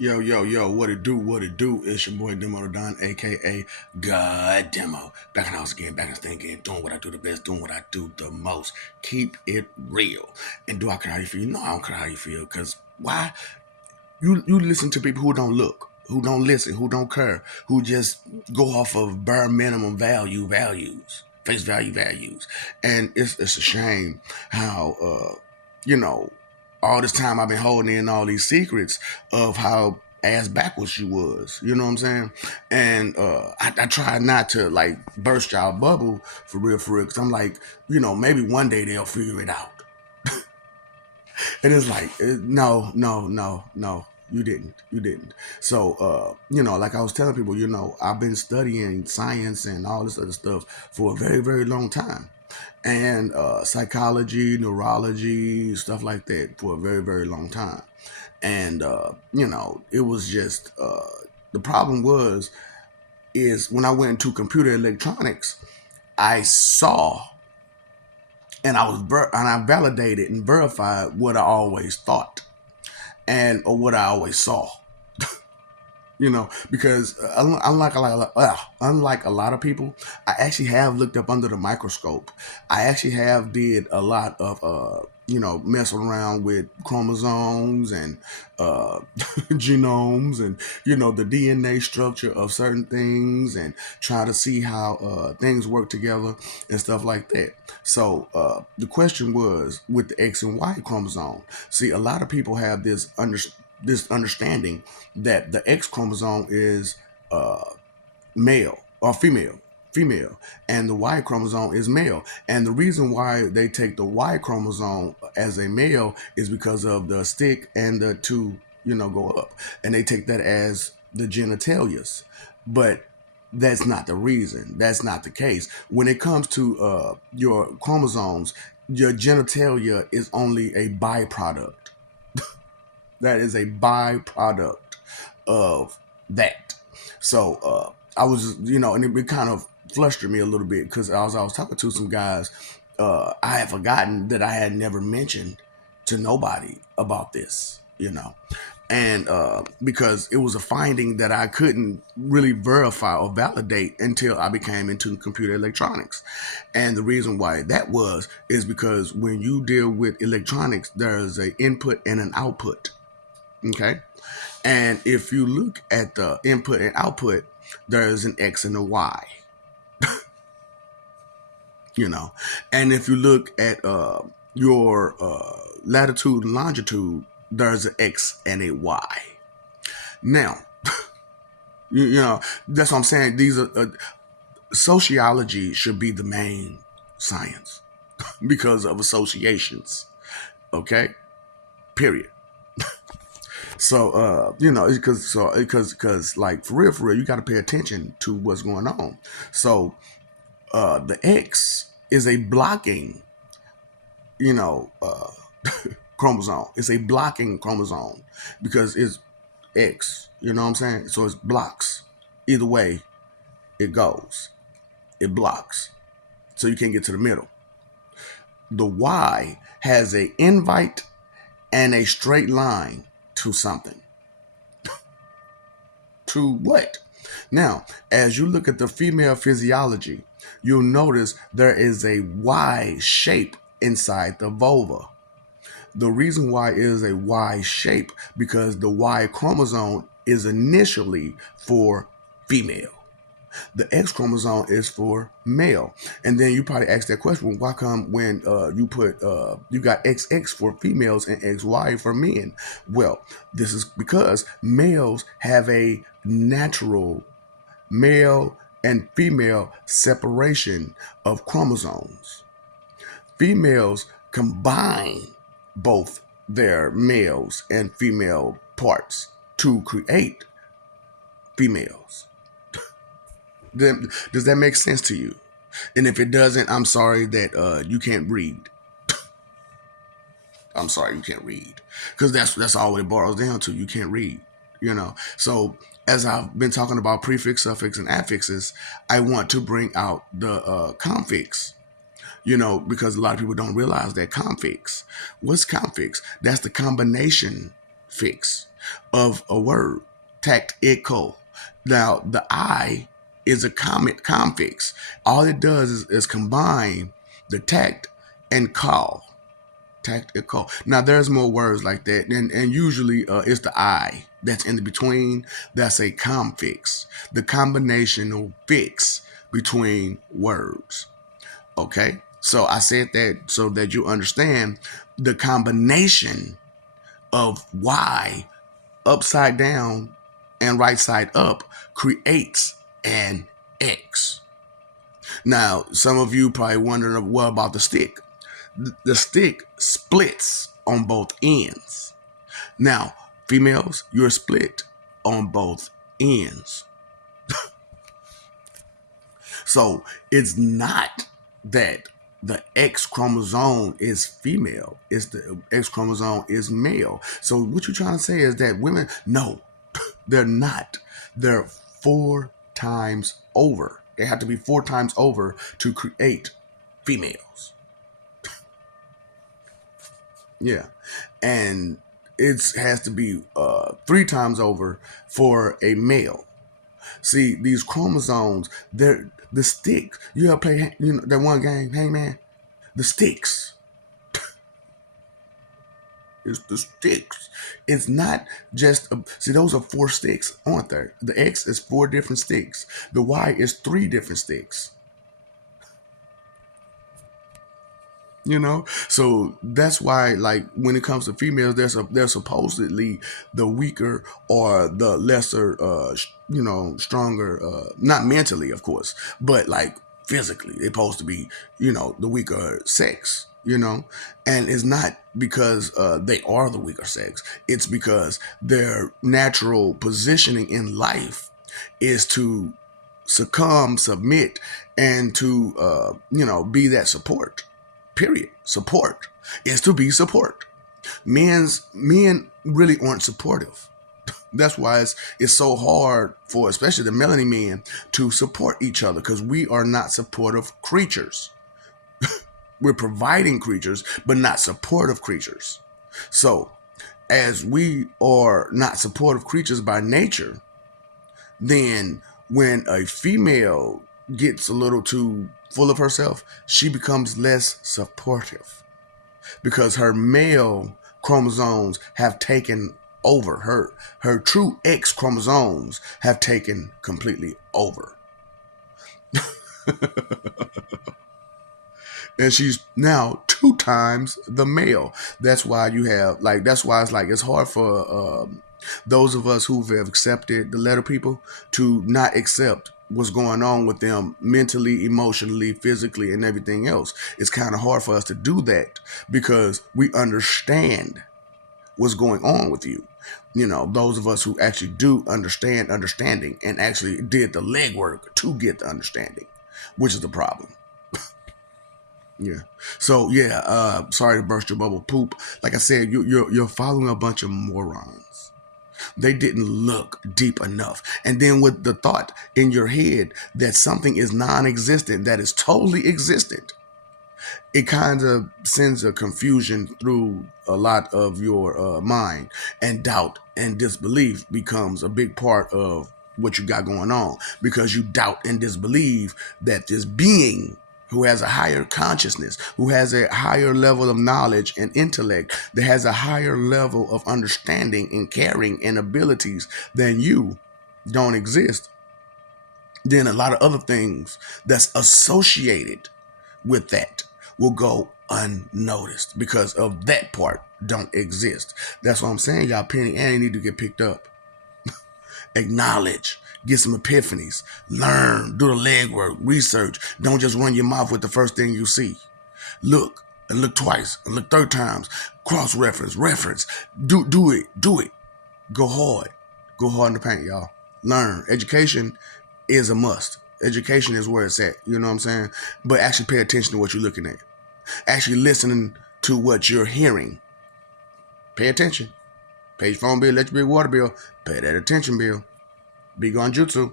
Yo, yo, yo, what it do, what it do? It's your boy Demo Don, aka God Demo. Back in the house again, back in the thing again, doing what I do the best, doing what I do the most. Keep it real. And do I care how you feel? No, I don't care how you feel. Cause why? You listen to people who don't look, who don't listen, who don't care, who just go off of bare minimum values, face value values. And it's a shame how you know, all this time I've been holding in all these secrets of how ass backwards you was. You know what I'm saying? And I try not to like burst y'all bubble for real, because I'm like, maybe one day they'll figure it out. And it's like, no, no, no, no. You didn't. So, like I was telling people, I've been studying science and all this other stuff for a very, very long time, and psychology, neurology, stuff like that for a very, very long time. And it was just the problem is when I went into computer electronics, I saw and I validated and verified what I always thought and or what I always saw. Because unlike a lot of people, I actually have looked up under the microscope. I actually have did a lot of messing around with chromosomes and genomes and the DNA structure of certain things and try to see how things work together and stuff like that. So the question was with the X and Y chromosome. See, a lot of people have this understanding that the X chromosome is uh, male or female, and the Y chromosome is male. And the reason why they take the Y chromosome as a male is because of the stick and the two, go up, and they take that as the genitalias. But that's not the reason. That's not the case. When it comes to your chromosomes, your genitalia is only a byproduct. That is a byproduct of that. So I was, and it kind of flustered me a little bit because I was talking to some guys. I had forgotten that I had never mentioned to nobody about this, and because it was a finding that I couldn't really verify or validate until I became into computer electronics. And the reason why that is because when you deal with electronics, there's an input and an output. Okay. And if you look at the input and output, there's an X and a Y, And if you look at your latitude and longitude, there's an X and a Y. Now, that's what I'm saying. These are sociology should be the main science because of associations. Okay. Period. So because like for real, you got to pay attention to what's going on. So the X is a blocking, you know, uh, chromosome. It's a blocking chromosome because it's X. You know what I'm saying? So it blocks. Either way, it goes. It blocks. So you can't get to the middle. The Y has a invite and a straight line to something. To what? Now, as you look at the female physiology, you'll notice there is a Y shape inside the vulva. The reason why it is a Y shape because the Y chromosome is initially for female. The X chromosome is for male. And then you probably ask that question, well, why come when you got XX for females and XY for men? Well, this is because males have a natural male and female separation of chromosomes. Females combine both their males and female parts to create females. Then, does that make sense to you? And if it doesn't, I'm sorry that you can't read. I'm sorry you can't read because that's all it boils down to. You can't read, So as I've been talking about prefix, suffix, and affixes, I want to bring out the confix. Because a lot of people don't realize that confix. What's confix? That's the combination fix of a word. Tactical. Now the I is a confix. All it does is combine the tact and call. Tactical. Now there's more words like that, and usually it's the I that's in the between. That's a confix, the combinational fix between words. Okay, so I said that so that you understand the combination of Y upside down and right side up creates an X. Now, some of you probably wondering, what about the stick? The stick splits on both ends. Now, females, you're split on both ends. So it's not that the X chromosome is female, it's the X chromosome is male. So what you're trying to say is that women, no, they're not. They're 4 times over. They have to be 4 times over to create females. Yeah. And it has to be 3 times over for a male. See, these chromosomes, they're the sticks. You ever play that one game, Hangman? The sticks. It's the sticks. It's not just see. Those are 4 sticks, aren't there? The X is 4 different sticks. The Y is 3 different sticks. So that's why, like, when it comes to females, they're supposedly the weaker or the lesser stronger, not mentally of course, but like physically they're supposed to be the weaker sex. And it's not because they are the weaker sex. It's because their natural positioning in life is to submit, and to be that support. Period. Support is to be support. Men really aren't supportive. That's why it's so hard for especially the melanin men to support each other, because we are not supportive creatures. We're providing creatures, but not supportive creatures. So, as we are not supportive creatures by nature, then when a female gets a little too full of herself, she becomes less supportive because her male chromosomes have taken over. Her true X chromosomes have taken completely over. And she's now 2 times the male. That's why you have that's why it's hard for those of us who have accepted the letter people to not accept what's going on with them mentally, emotionally, physically, and everything else. It's kind of hard for us to do that because we understand what's going on with you. Those of us who actually do understanding and actually did the legwork to get the understanding, which is the problem. Yeah. So yeah, sorry to burst your bubble, poop. Like I said, you're following a bunch of morons. They didn't look deep enough. And then with the thought in your head that something is non-existent, that is totally existent, it kind of sends a confusion through a lot of your mind, and doubt and disbelief becomes a big part of what you got going on, because you doubt and disbelieve that this being who has a higher consciousness, who has a higher level of knowledge and intellect, that has a higher level of understanding and caring and abilities than you, don't exist. Then a lot of other things that's associated with that will go unnoticed because of that part don't exist. That's what I'm saying, y'all. Penny Annie need to get picked up. Acknowledge, get some epiphanies, learn, do the legwork, research. Don't just run your mouth with the first thing you see. Look, and look twice, and look 3 times. Cross-reference, reference. Do it. Go hard in the paint, y'all. Learn. Education is a must. Education is where it's at. You know what I'm saying? But actually pay attention to what you're looking at. Actually listening to what you're hearing. Pay attention. Pay your phone bill, electric bill, water bill. Pay that attention bill. Be gone jutsu.